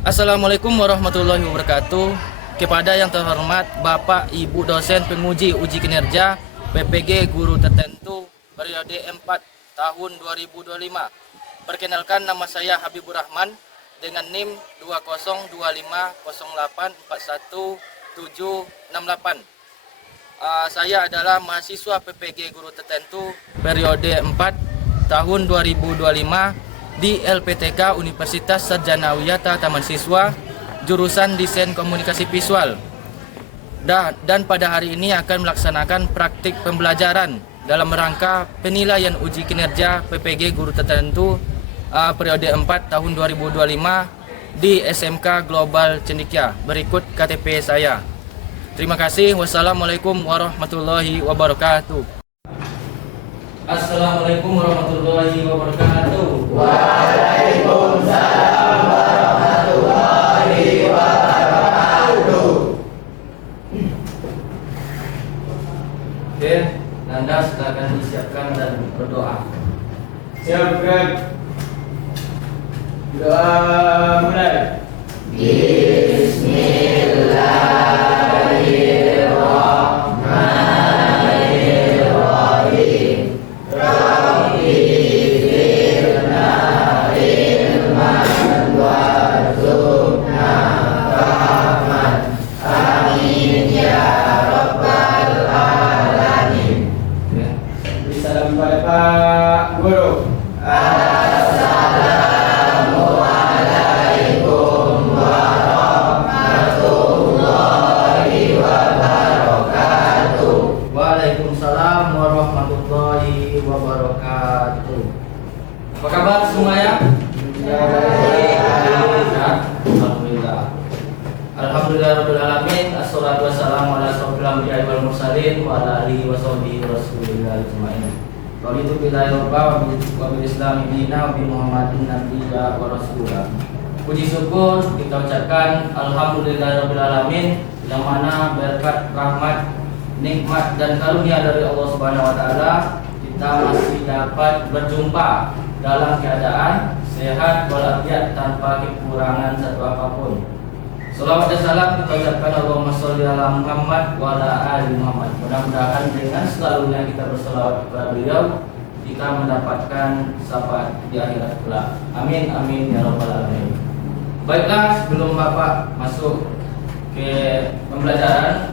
Assalamualaikum warahmatullahi wabarakatuh. Kepada yang terhormat Bapak Ibu dosen penguji uji kinerja PPG guru tertentu periode 4 tahun 2025. Perkenalkan, nama saya Habibur Rahman dengan NIM 20250841768. Saya adalah mahasiswa PPG guru tertentu periode 4 tahun 2025 di LPTK Universitas Sarjana Wiyata Taman Siswa, jurusan Desain Komunikasi Visual. Dan pada hari ini akan melaksanakan praktik pembelajaran dalam rangka penilaian uji kinerja PPG guru tertentu periode 4 tahun 2025 di SMK Global Cendekia. Berikut KTP saya. Terima kasih. Wassalamualaikum warahmatullahi wabarakatuh. Assalamualaikum warahmatullahi wabarakatuh. Waalaikumsalam warahmatullahi wabarakatuh. Oke, Nanda silakan disiapkan dan berdoa. Siap, Greg. Doa mulai. Bismillahirrahmanirrahim. Rabbi zidna ilman warzuqna fahman. Amin ya rabbal alamin. Beri salam kepada Pak Guru. Assalamualaikum warahmatullahi wabarakatuh. Waalaikumsalam warahmatullahi wabarakatuh. Apa kabar semuanya? Alhamdulillah. Alhamdulillah alamin. Assalatu wassalamu ala asyrofil anbiya'i wal mursalin wa ala alihi wa sahbihi rasulillah ajmain. Qalitu billahi wa bil islami dina wa bi muhammadin nabiyya wa rasulah. Puji syukur kita ucapkan alhamdulillahirabbil alamin, yang mana berkat rahmat, nikmat dan karunia dari Allah Subhanahu wa taala kita masih dapat berjumpa dalam keadaan sehat walafiat tanpa kekurangan satu apapun. Salawat dan salam kita ucapkan Allahumma sholli ala Muhammad wa ala ali Muhammad. Mudah-mudahan dengan selalunya kita berselawat kepada beliau, kita mendapatkan syafaat di akhirat kelak. Amin amin ya rabbal alamin. Baiklah, sebelum Bapak masuk ke pembelajaran,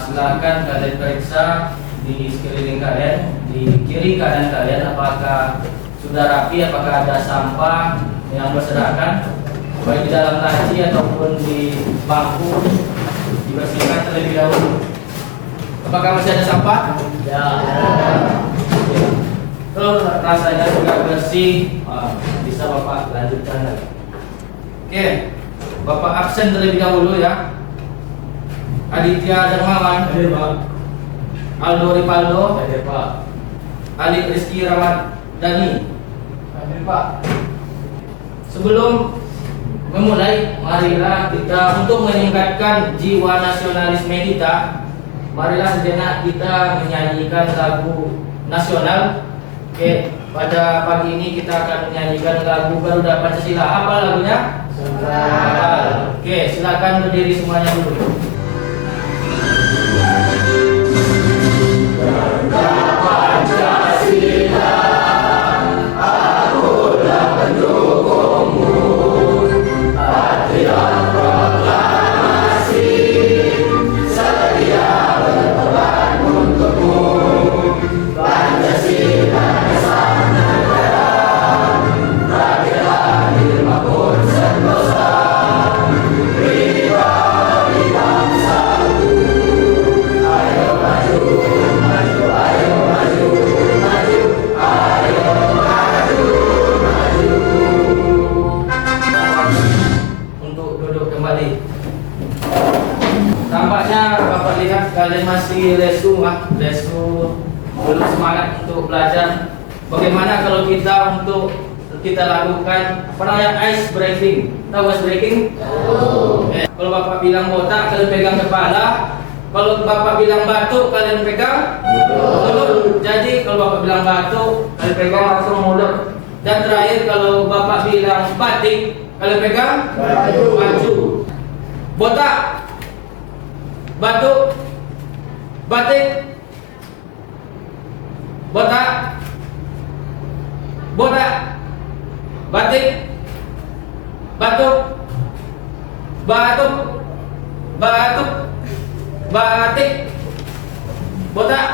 silakan kalian periksa di sekeliling kalian, di kiri kanan kalian, apakah sudah rapi, apakah ada sampah yang berserakan, baik di dalam laci ataupun di bangku, dibersihkan terlebih dahulu. Apakah masih ada sampah? Ya. Kalau rasanya sudah bersih, bisa Bapak lanjutkan lagi. Oke, Bapak absen terlebih dahulu ya. Aditya Darmawan, Hadir, Pak. Aldo Ripaldo, Hadir, Pak. Ali Rizky Ramadhani. Hadir, Pak. Sebelum memulai, marilah kita untuk meningkatkan jiwa nasionalisme kita, marilah sejenak kita menyanyikan lagu nasional. Oke, pada pagi ini kita akan menyanyikan lagu Garuda Pancasila. Apa lagunya? Selamat. Oke, silakan berdiri semuanya dulu. Pancasila, akulah pendukungmu. Patriot proklamasi, sedia berkorban untukmu. Pancasila dasar negara, rakyat adil makmur sentosa. Pribadi bangsaku, ayo maju, maju, ayo maju, maju, ayo maju, maju. Untuk duduk kembali. Tampaknya Bapak lihat kalian masih lesu, belum semangat untuk belajar. Bagaimana kalau kita lakukan apa namanya, ice breaking? Tahu ice breaking? Kalau Bapak bilang botak, kalian pegang kepala. Kalau Bapak bilang batuk, kalian pegang mulut. Jadi kalau Bapak bilang batuk, kalian pegang langsung mulut. Dan terakhir, kalau Bapak bilang batik, Kalian pegang? Baju. Baju. Botak. Batuk. Batik. Botak. Botak. Batik. Batuk. Batuk. Batuk. Batik. Botak.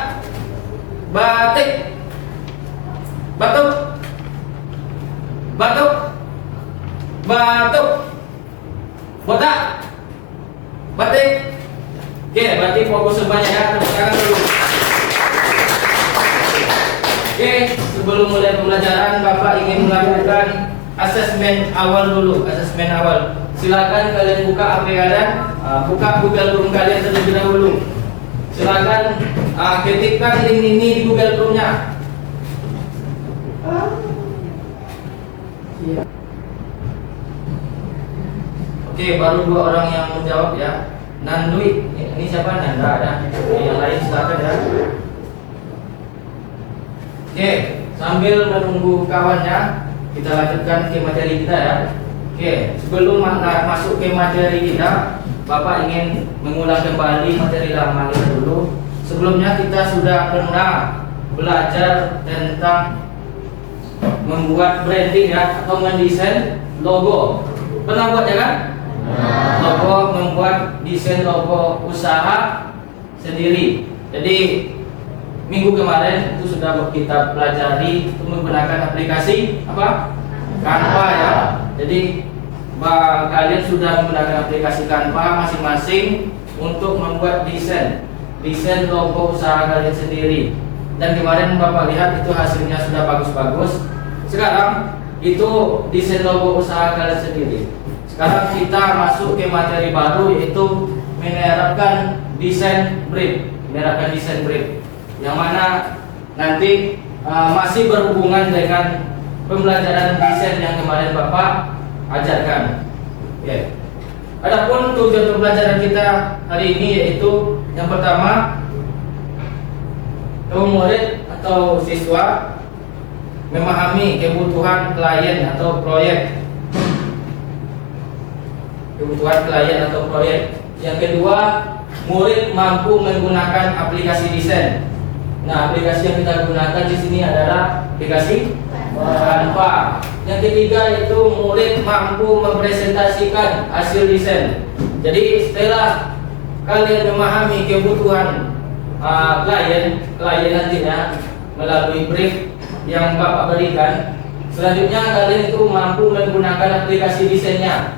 Batik. Batuk. Batuk. Batuk. Botak. Batik. Oke, berarti fokus semuanya ya. Tepuk tangan dulu. Oke, sebelum mulai pembelajaran, Bapak ingin melakukan asesmen awal dulu. Asesmen awal. Silakan kalian buka HP kalian, buka Google Chrome kalian terlebih dahulu. Silakan ketikkan link ini di Google Chrome-nya. Oke, baru 2 orang yang menjawab ya. Nandui, ini siapa? Nanda ada. Yang lain silakan ya. Oke, sambil menunggu kawannya, kita lanjutkan ke materi kita ya. Oke, sebelum masuk ke materi kita, Bapak ingin mengulang kembali materi lama kita dulu. Sebelumnya kita sudah pernah belajar tentang membuat branding ya, atau mendesain logo. Pernah buat ya kan? Logo, membuat desain logo usaha sendiri. Jadi minggu kemarin itu sudah kita pelajari untuk menggunakan aplikasi apa? Canva ya. Jadi kalian sudah menggunakan aplikasi Canva masing-masing untuk membuat desain logo usaha kalian sendiri. Dan kemarin Bapak lihat itu hasilnya sudah bagus-bagus. Sekarang itu desain logo usaha kalian sendiri. Sekarang kita masuk ke materi baru, yaitu menerapkan desain brief. Menerapkan desain brief, yang mana nanti masih berhubungan dengan pembelajaran desain yang kemarin Bapak ajarkan. Oke. Adapun tujuan pembelajaran kita hari ini yaitu yang pertama, murid atau siswa memahami kebutuhan klien atau proyek. Kebutuhan klien atau proyek. Yang kedua, murid mampu menggunakan aplikasi desain. Nah, aplikasi yang kita gunakan di sini adalah aplikasi Canva. Yang ketiga itu murid mampu mempresentasikan hasil desain. Jadi setelah kalian memahami kebutuhan klien nantinya melalui brief yang Bapak berikan, selanjutnya kalian itu mampu menggunakan aplikasi desainnya.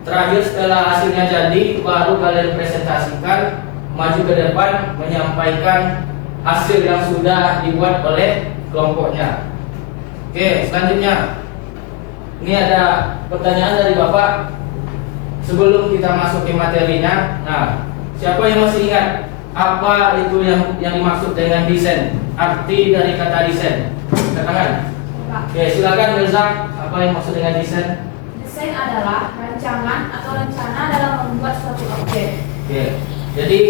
Terakhir setelah hasilnya jadi, baru kalian presentasikan, maju ke depan menyampaikan hasil yang sudah dibuat oleh kelompoknya. Oke, selanjutnya ini ada pertanyaan dari Bapak sebelum kita masuk ke materinya. Nah, siapa yang masih ingat apa itu yang dimaksud dengan desain? Arti dari kata desain? Katakan. Oke, silakan Mirza, apa yang maksud dengan desain? Desain adalah rancangan atau rencana dalam membuat suatu objek. Oke, jadi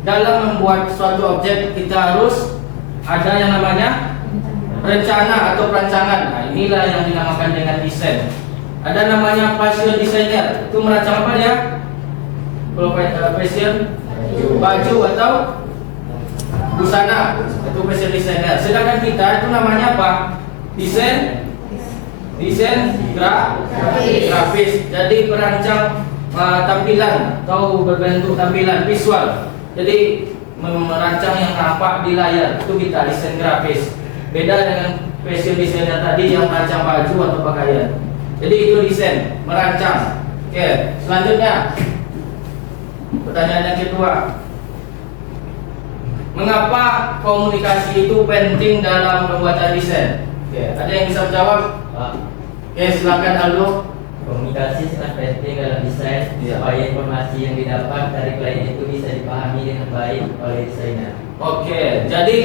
dalam membuat suatu objek kita harus ada yang namanya rencana atau perancangan. Nah, inilah yang dinamakan dengan desain. Ada namanya fashion designer. Itu merancang apa dia? Kalau fashion, baju atau busana, itu fashion designer. Sedangkan kita itu namanya apa? Desain grafis. Jadi perancang tampilan atau berbentuk tampilan visual. Jadi merancang yang nampak di layar, itu kita desain grafis. Beda dengan fashion designer tadi yang merancang baju atau pakaian. Jadi itu desain, merancang. Oke, selanjutnya pertanyaan yang kedua, mengapa komunikasi itu penting dalam pembuatan desain? Oke, ada yang bisa menjawab? Oke, silakan Aldo. Komunikasi sangat penting dalam desain supaya informasi yang didapat dari klien itu bisa dipahami dengan baik oleh desainer. Oke, jadi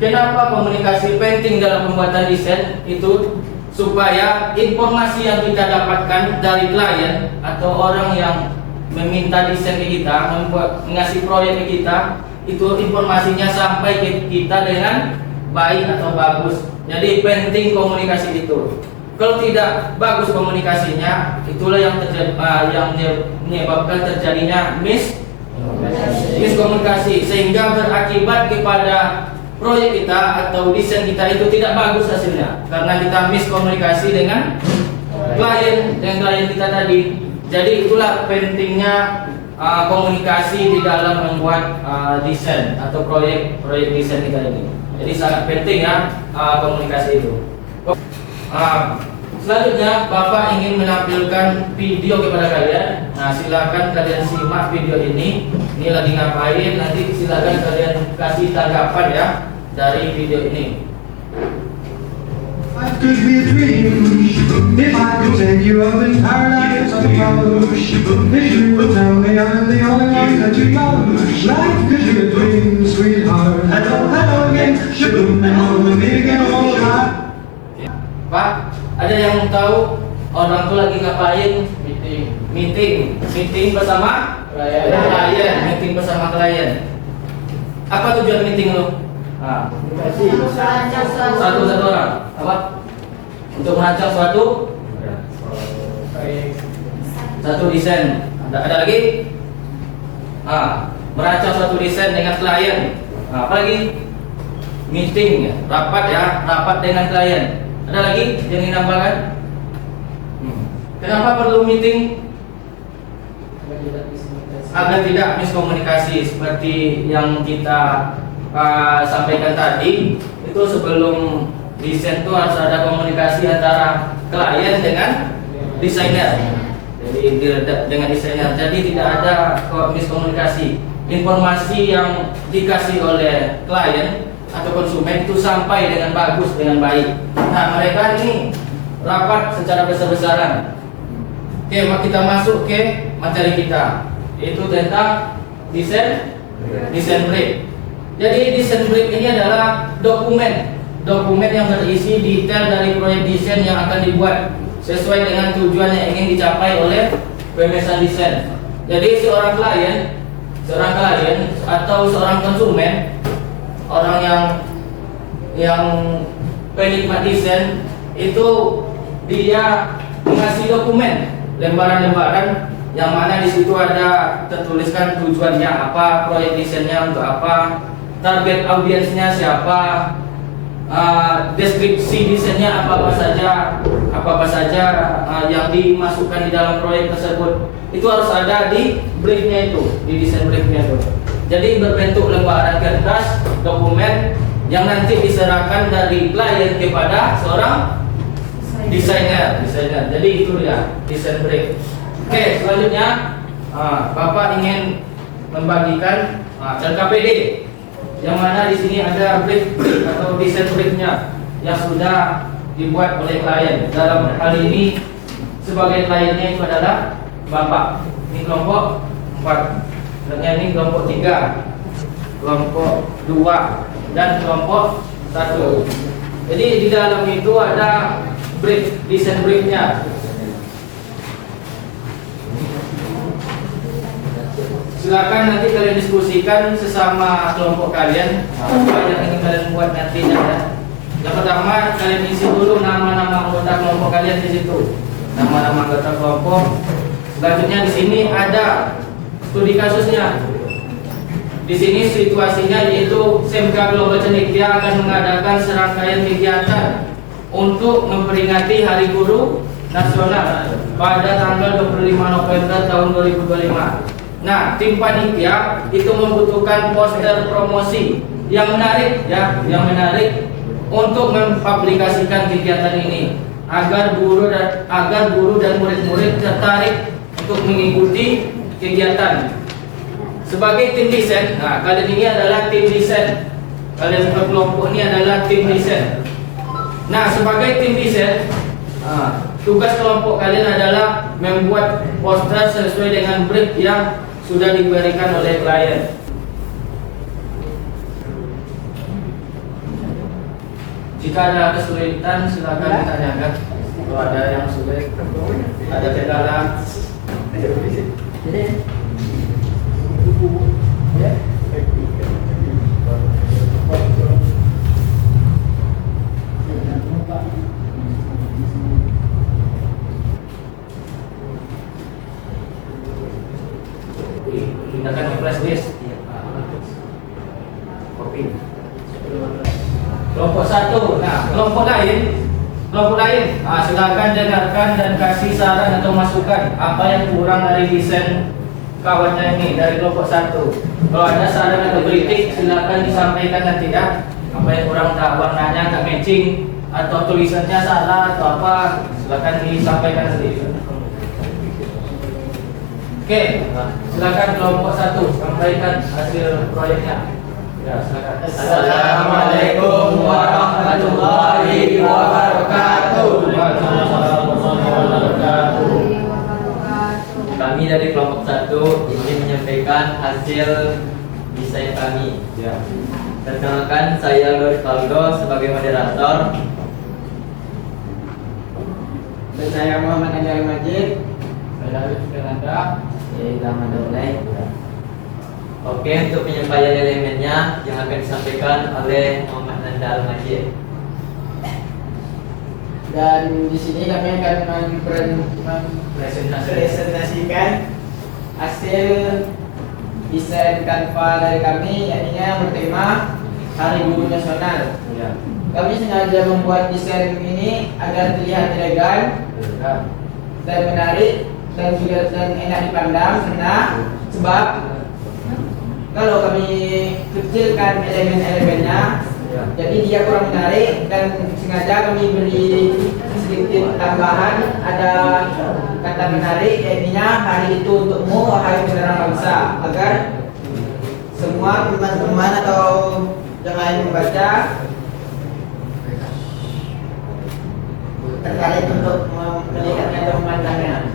kenapa komunikasi penting dalam pembuatan desain? Itu supaya informasi yang kita dapatkan dari klien atau orang yang meminta desain ke kita, mengasih proyek ke kita, itu informasinya sampai ke kita dengan baik atau bagus. Jadi penting komunikasi itu. Kalau tidak bagus komunikasinya, itulah yang menyebabkan terjadinya miskomunikasi, sehingga berakibat kepada proyek kita atau desain kita itu tidak bagus hasilnya karena kita miskomunikasi dengan klien kita tadi. Jadi itulah pentingnya komunikasi di dalam membuat desain atau proyek desain kita ini. Jadi sangat penting ya komunikasi itu. Selanjutnya Bapak ingin menampilkan video kepada kalian. Nah, silakan kalian simak video ini. Ini lagi ngapain? Nanti silakan kalian kasih tanggapan ya dari video ini. Life could be a dream if I could tell you of entire lives of love. If you would tell me I'm the only one that you love. Life could be a dream, sweetheart. Hello, hello again. Shaboom and over me again, all right. Pak, ada yang tahu orang tuh lagi ngapain? Meeting bersama klien. Meeting bersama klien. Apa tujuan meeting lo? Satu orang. Apa? Untuk merancang suatu desain. Ada lagi? Merancang suatu desain dengan klien. Apa lagi? Meeting, rapat dengan klien. Ada lagi yang dinamakan? Kenapa perlu meeting? Agar tidak miskomunikasi seperti yang kita sampaikan tadi. Itu sebelum desain itu harus ada komunikasi antara klien dengan desainer. Jadi dengan desainer. Jadi tidak ada miskomunikasi. Informasi yang dikasih oleh klien atau konsumen itu sampai dengan bagus, dengan baik. Nah, mereka ini rapat secara besar-besaran. Oke, kita masuk ke materi kita, yaitu tentang desain brief. Jadi desain brief ini adalah dokumen yang berisi detail dari proyek desain yang akan dibuat sesuai dengan tujuan yang ingin dicapai oleh pemesan desain. Jadi seorang klien atau seorang konsumen, orang yang penikmat desain itu dia mengasih dokumen lembaran-lembaran yang mana di situ ada tertuliskan tujuannya apa, proyek desainnya untuk apa, target audiensnya siapa, deskripsi desainnya apa saja yang dimasukkan di dalam proyek tersebut. Itu harus ada di briefnya itu, di desain briefnya itu. Jadi berbentuk lembaran kertas dokumen yang nanti diserahkan dari klien kepada seorang desainer. Jadi itu ya desain brief. Oke, selanjutnya Bapak ingin membagikan LKPD yang mana di sini ada brief atau desain briefnya yang sudah dibuat oleh klien. Dalam hal ini sebagai kliennya itu adalah Bapak. Ini kelompok 4. Ini kelompok 3, kelompok 2, dan kelompok 1. Jadi di dalam itu ada desain briefnya. Silakan nanti kalian diskusikan sesama kelompok kalian apa yang ingin kalian buat nantinya. Yang pertama, kalian isi dulu nama-nama anggota kelompok kalian di situ. Nama-nama anggota kelompok. Selanjutnya di sini ada studi kasusnya. Di sini situasinya yaitu SMK Global Cendekia akan mengadakan serangkaian kegiatan untuk memperingati Hari Guru Nasional pada tanggal 25 November tahun 2025. Nah, tim panitia itu membutuhkan poster promosi yang menarik untuk mempublikasikan kegiatan ini agar guru dan murid-murid tertarik untuk mengikuti kegiatan. Sebagai tim desain, nah kalian ini adalah tim desain. Kalian berkelompok ini adalah tim desain. Nah, sebagai tim desain, tugas kelompok kalian adalah membuat poster sesuai dengan brief yang sudah diberikan oleh klien. Jika ada kesulitan, silakan ditanyakan. Kalau ada yang sulit, ada kendala. Nah, kelompok lain, silakan dengarkan dan kasih saran atau masukan apa yang kurang dari desain kawannya ini dari kelompok 1. Kalau ada saran atau kritik silakan disampaikan nanti ya. Apa yang kurang, tak warnanya tak matching atau tulisannya salah atau apa, silakan disampaikan nanti. Oke, silakan kelompok 1 sampaikan hasil proyeknya. Ya, silakan. Assalamualaikum warahmatullahi wabarakatuh. Kami dari kelompok 1 ingin menyampaikan hasil desain kami. Ya. Perkenalkan, saya Loris Faldo sebagai moderator. Dan saya Muhammad Anjali Majid. Saya Arif Kenanda. Oke, untuk penyampaian elemennya yang akan disampaikan oleh Muhammad Nanda Al-Majid. Dan di sini kami akan mempresentasikan hasil desain Canva dari kami, yakni bertema Hari Guru Nasional. Ya. Kami sengaja membuat desain ini agar terlihat elegan dan menarik dan juga enak dipandang, karena sebab kalau kami kecilkan elemen-elemennya, jadi dia kurang menarik, dan sengaja kami beri sedikit tambahan, ada kata menarik, yaitu hari itu untukmu, wahai penerang bangsa, agar semua teman-teman atau yang lain membaca tertarik untuk melihatnya atau memandangnya.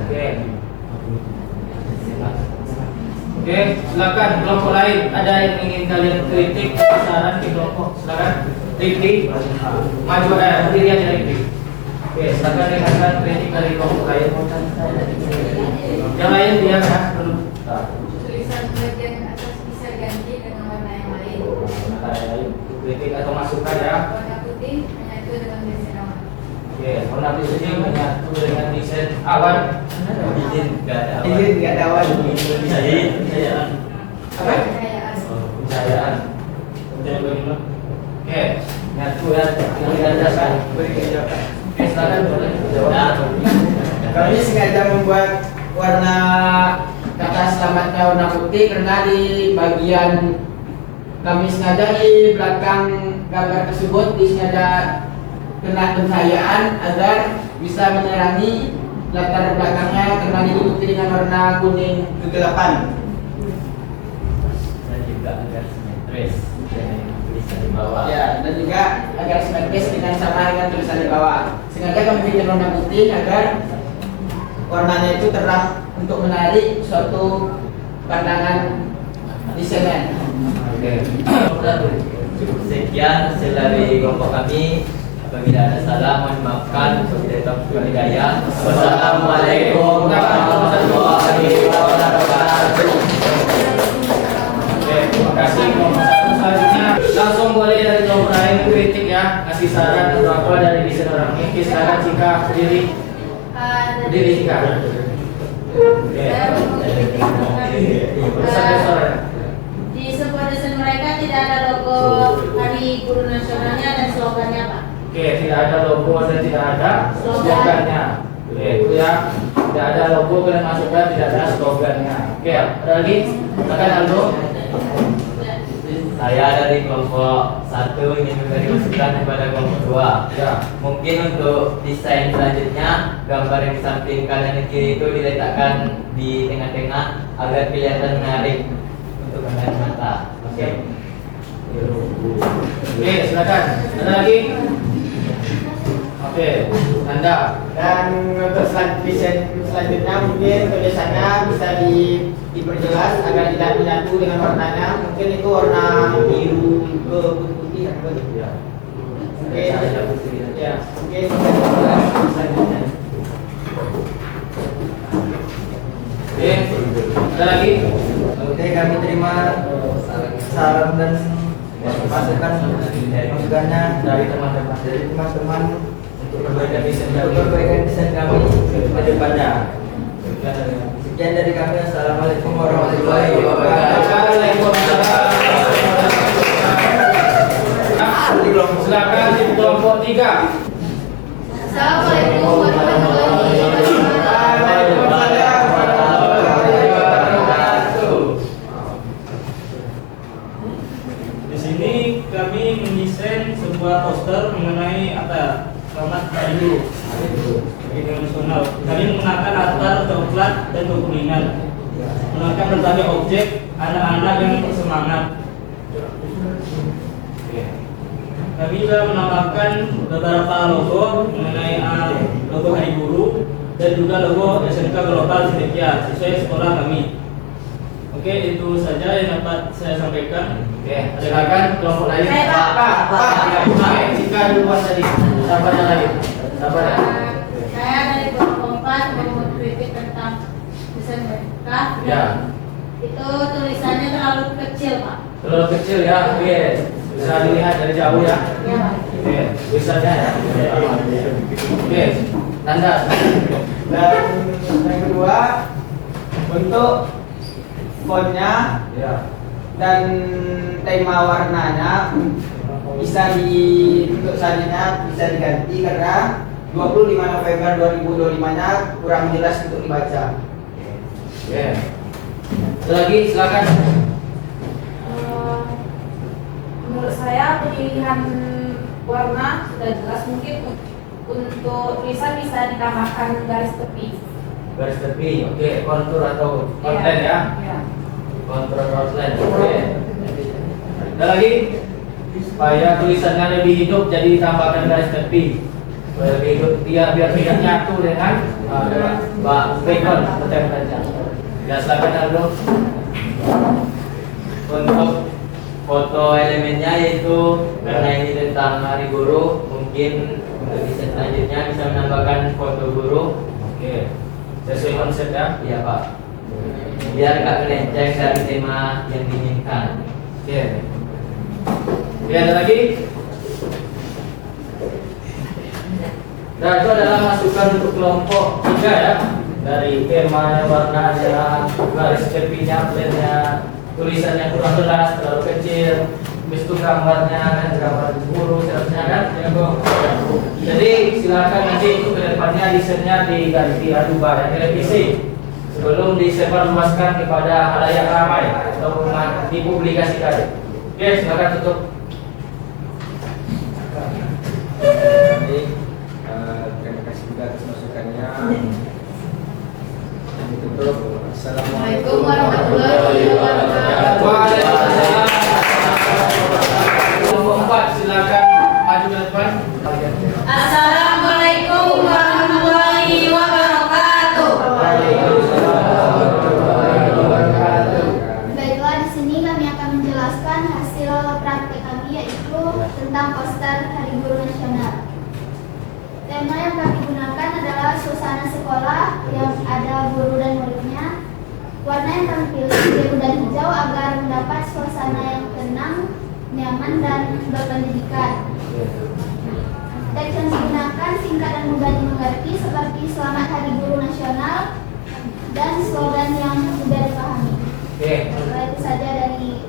Oke, silakan kelompok lain. Ada yang ingin kalian kritik, saran di kelompok? Silakan. Rifki, maju ada berdiri aja Rifki. Oke, silakan dengarkan kritik dari kelompok lain. Yang lain dia kan belum. Tulisan bagian atas bisa ganti dengan warna yang lain. Kritik atau masukan ya. Warna putih menyatu dengan desain awan. Oke, warna putih menyatu dengan desain awan. Izin nggak ada awal. Izin nggak ada awal. Saya Apa? Kayaan. Pencahayaan. Oke, nyatu ya. Yang dasar. Oke, silakan boleh jawab. Kami sengaja membuat warna kata selamatnya warna putih karena di bagian kami sengaja di belakang gambar tersebut disengaja kena pencahayaan agar bisa menerangi latar belakangnya, karena ditutupi dengan warna kuning kegelapan. dan juga agar simetris dengan tulisan di bawah. Ya, dan juga agar simetris dengan sama dengan tulisan di bawah. Sengaja kami bikin warna putih agar warnanya itu terang untuk menarik suatu pandangan desainer. Oke. Sekian hasil dari kelompok kami. Apabila ada salah, mohon maafkan. Wabillahi hidayah. Wassalamualaikum warahmatullahi wabarakatuh. Oke, terima kasih kelompok 1. Selanjutnya langsung boleh dari kelompok lain kritik ya, kasih saran atau apa dari desain orang ini. Silakan Cika berdiri. Berdiri Cika. Oke. Saya mau mengkritik Sampai sore. di sebuah desain mereka tidak ada logo Hari Guru Nasionalnya dan slogannya, Pak. Oke, tidak ada logo dan tidak ada slogannya. Oke, itu ya. Tidak ada logo dan masukan, tidak ada slogannya. Oke, ada lagi? Silakan Aldo. Saya dari kelompok 1 ingin memberi masukan kepada kelompok 2. Ya. Mungkin untuk desain selanjutnya, gambar yang disampingkan dan di kiri itu diletakkan di tengah-tengah agar kelihatan menarik untuk pandangan mata. Oke. Oke, silakan. Ada lagi? Oke, Anda. Dan untuk desain selanjutnya mungkin tulisannya bisa diperjelas agar tidak menyatu dengan warnanya. Mungkin itu warna biru ke putih kan begitu. Ya. Oke. Ya, mungkin selanjutnya. Oke, ada lagi? Oke, kami terima saran dan masukannya Dari teman-teman. untuk Perbaikan desain kami. perbaikan desain kami ke depannya. Silakan. Sekian dari kami. Assalamualaikum warahmatullahi wabarakatuh. Silakan di kelompok kelompok 3. Assalamualaikum warahmatullahi wabarakatuh. Di sini kami mendesain sebuah poster mengenai selamat hari guru internasional. Kami menggunakan latar coklat dan kuningan, menggunakan berbagai objek anak-anak yang bersemangat. Kami juga menambahkan beberapa logo mengenai logo Hari Guru dan juga logo SMK Global Cynthia sesuai sekolah kami. Oke, itu saja yang dapat saya sampaikan. Oke, silakan kelompok lain. Saya, Pak. Jika duluan tadi, sabarnya lagi. Sabar ya. Saya dari kelompok 4 mau mengkritik tentang desain mereka. Ya. Itu tulisannya terlalu kecil, Pak. Terlalu kecil ya. Oke. Bisa dilihat dari jauh ya. Ya, Pak. Oke, tulisannya ya. Oke, Nanda. Dan yang kedua, untuk fontnya Ya. dan tema warnanya untuk selanjutnya bisa diganti karena 25 November 2025-nya kurang jelas untuk dibaca. Oke. Ada lagi, silakan. Menurut saya pemilihan warna sudah jelas, mungkin untuk tulisan bisa ditambahkan garis tepi. Garis tepi, oke. Kontur atau outline ya. Ya. Kontur atau outline, oke. Ada lagi? Supaya tulisannya lebih hidup, jadi tambahkan garis tepi. Supaya lebih hidup, biar tidak nyatu dengan background atau template-nya. Ya, silakan Aldo. Untuk foto elemennya yaitu karena ini tentang Hari Guru, mungkin untuk desain selanjutnya bisa menambahkan foto guru. Oke. Sesuai konsep ya. Iya Pak, biar nggak melenceng dari tema yang diinginkan. Oke. Oke, ada lagi? Nah, itu adalah masukan untuk kelompok 3 ya. Dari tema, warnanya, garis tepinya, plannya, tulisannya kurang jelas, terlalu kecil. Habis itu gambarnya kan gambar guru seharusnya kan. Jadi silakan nanti untuk kedepannya desainnya diganti rubah dan direvisi sebelum disebarluaskan kepada halayak ramai atau dipublikasikan. Oke, silakan tutup. Jadi terima kasih juga atas masukannya. Ditutup. Assalamualaikum warahmatullahi wabarakatuh. Waalaikumsalam. Kelompok 4 silakan maju ke depan. Assalamualaikum warahmatullahi wabarakatuh. Baiklah, di sini kami akan menjelaskan hasil praktek kami, yaitu tentang poster Hari Guru Nasional. Tema yang kami gunakan adalah suasana sekolah yang ada guru dan muridnya. Warna yang kami pilih biru dan hijau agar mendapat suasana yang tenang, nyaman, dan berpendidikan. Teks yang digunakan singkat dan mudah dimengerti seperti Selamat Hari Guru Nasional dan slogan yang mudah dipahami. Oke. Itu saja dari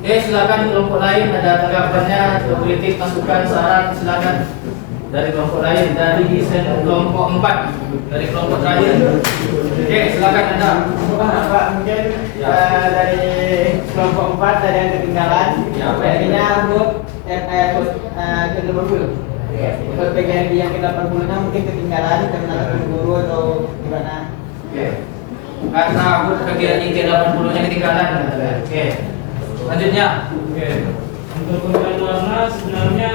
Oke, silakan kelompok lain ada tanggapannya, kritik, masukan, saran, silakan dari kelompok lain, dari desain kelompok 4, dari kelompok terakhir. Oke, silakan Anda. Pak, mungkin dari kelompok 4 ada yang ketinggalan. Ya, apa Akhirnya untuk ke-80. Untuk bagian yang ke-80-nya mungkin ketinggalan karena guru atau gimana. Oke. Karena aku kegiatan yang ke-80-nya ketinggalan. Oke. Selanjutnya. Oke. Untuk pemilihan warna sebenarnya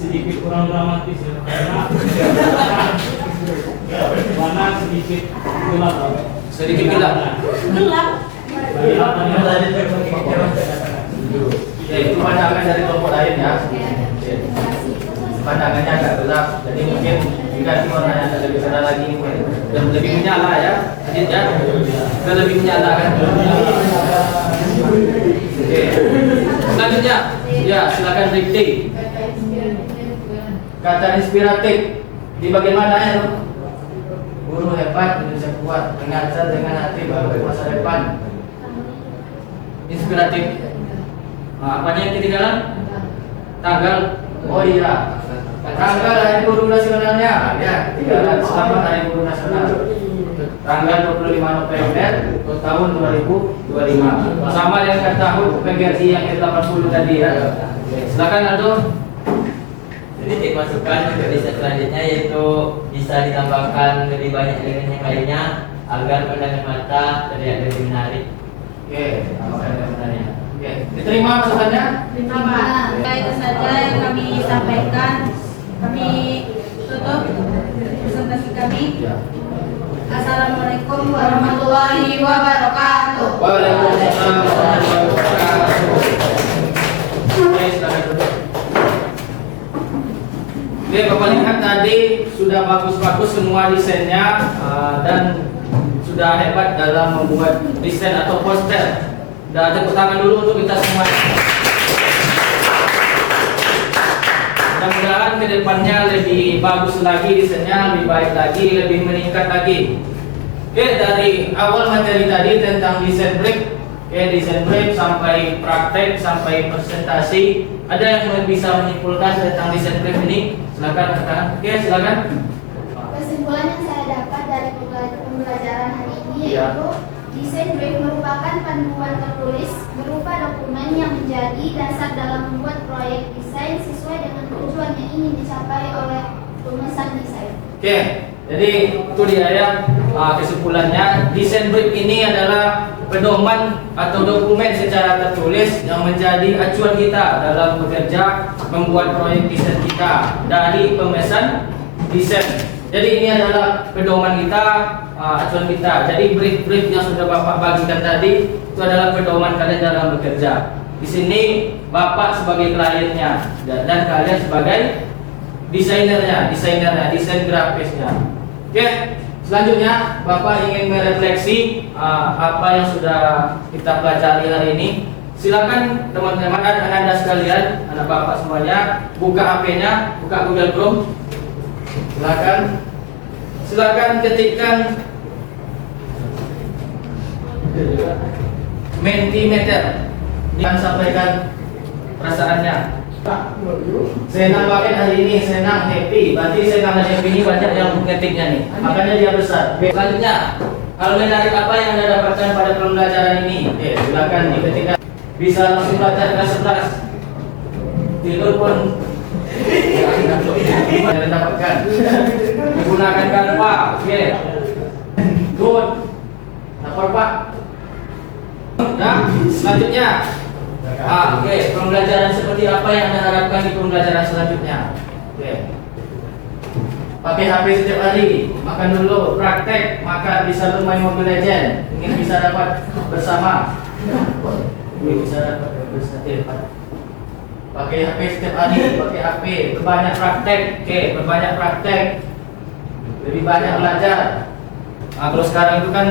sedikit kurang dramatis ya, karena warna sedikit gelap. Sedikit gelap. Gelap. Ya, itu pandangan dari kelompok lain ya. Pandangannya agak gelap, jadi mungkin diganti warnanya agak lebih cerah lagi, dan lebih menyala ya. Lanjut ya. Sudah lebih menyala kan. Oke. Selanjutnya, ya silakan dikti. Kata inspiratif di bagian mana ya? Guru hebat, Indonesia kuat, mengajar dengan hati baru masa depan. Inspiratif. Nah, apanya yang ketinggalan? Tanggal. Oh iya. Tanggal Hari Guru Nasionalnya, ya, selamat Hari Guru Nasional. Tanggal 25 November tahun 2025. Sama dengan tahun PGRI yang ke-80 tadi ya. Silakan Aldo. Jadi dimasukkan untuk desain selanjutnya yaitu bisa ditambahkan lebih banyak elemen yang lainnya agar pandangan mata terlihat lebih menarik. Oke, tambahkan elemennya. Oke, diterima masukannya? Terima. Itu saja yang kami sampaikan. Kami tutup presentasi kami. Ya. Assalamualaikum warahmatullahi wabarakatuh. Waalaikumsalam warahmatullahi wabarakatuh. Oke, silakan duduk. Oke, Bapak lihat tadi sudah bagus-bagus semua desainnya dan sudah hebat dalam membuat desain atau poster. Dan tepuk tangan dulu untuk kita semua. Mudah-mudahan ke depannya lebih bagus lagi desainnya, lebih baik lagi, lebih meningkat lagi. Oke, dari awal materi tadi tentang desain brief, desain brief sampai praktek sampai presentasi, ada yang bisa menyimpulkan tentang desain brief ini? Silakan katakan. Oke, silakan. Kesimpulan yang saya dapat dari pembelajaran hari ini Ya. yaitu desain brief merupakan panduan tertulis berupa dokumen yang menjadi dasar dalam membuat proyek desain sesuai dengan tujuan yang ingin dicapai oleh pemesan desain. Oke, jadi itu dia ya kesimpulannya. Desain brief ini adalah pedoman atau dokumen secara tertulis yang menjadi acuan kita dalam bekerja membuat proyek desain kita dari pemesan desain. Jadi ini adalah pedoman kita, acuan kita. Jadi brief-brief yang sudah Bapak bagikan tadi itu adalah pedoman kalian dalam bekerja. Di sini Bapak sebagai kliennya dan kalian sebagai desainernya, desain grafisnya. Oke, selanjutnya Bapak ingin merefleksi apa yang sudah kita pelajari hari ini. Silakan teman-teman Anda sekalian, anak Bapak semuanya, buka HP-nya, buka Google Chrome. Silakan ketikkan Mentimeter. Jangan sampaikan perasaannya. Senang banget hari ini, senang, happy. Berarti senang dan happy ini banyak yang ngetiknya nih. Makanya dia besar. Selanjutnya, hal menarik apa yang Anda dapatkan pada pembelajaran ini? Silakan diketikkan. Bisa langsung belajar kelas 11. Tidur pun yang dapatkan. Menggunakan Canva. Oke. Good. Lapor Pak. Nah, selanjutnya. Oke, pembelajaran seperti apa yang Anda harapkan di pembelajaran selanjutnya? Oke. Pakai HP setiap hari, makan dulu, praktek, maka bisa bermain Mobile Legends, ingin bisa dapat bersama. Bisa dapat bersama. Pakai HP setiap hari, pakai HP, berbanyak praktek, berbanyak praktek, lebih banyak belajar. Kalau sekarang itu kan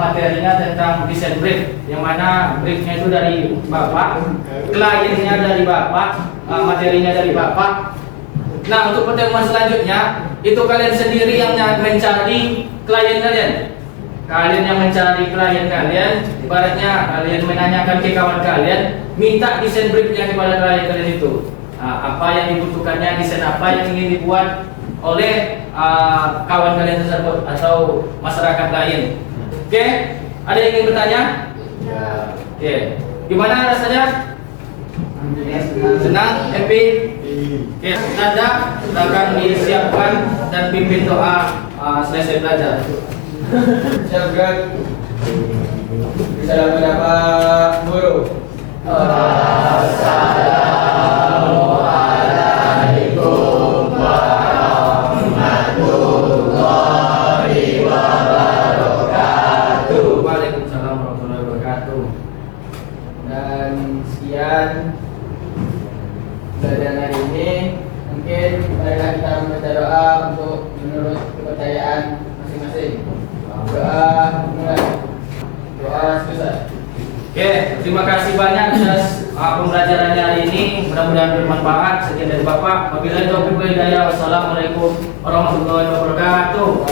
materinya tentang desain brief, yang mana briefnya itu dari Bapak, kliennya dari Bapak, materinya dari Bapak. Nah, untuk pertemuan selanjutnya, itu kalian sendiri yang mencari klien kalian. Kalian yang mencari klien kalian, ibaratnya kalian menanyakan ke kawan kalian, minta desain briefnya kepada klien kalian itu. Apa yang dibutuhkannya, desain apa yang ingin dibuat oleh kawan kalian tersebut atau masyarakat lain. Oke, ada yang ingin bertanya? Ya. Oke, gimana rasanya? Senang, happy. Oke, Nada akan disiapkan dan pimpin doa selesai belajar. Siapkan. Bisa dapat guru. Assalamualaikum warahmatullahi wabarakatuh. Waalaikumsalam warahmatullahi wabarakatuh. Dan sekian pelajaran hari ini. Mungkin marilah kita membaca doa untuk menurut kepercayaan masing-masing. Doa selesai. Oke, terima kasih banyak atas pembelajarannya hari ini. Mudah-mudahan bermanfaat. Sekian dari Bapak. Wabillahi taufiq wal hidayah. Wassalamualaikum warahmatullahi wabarakatuh.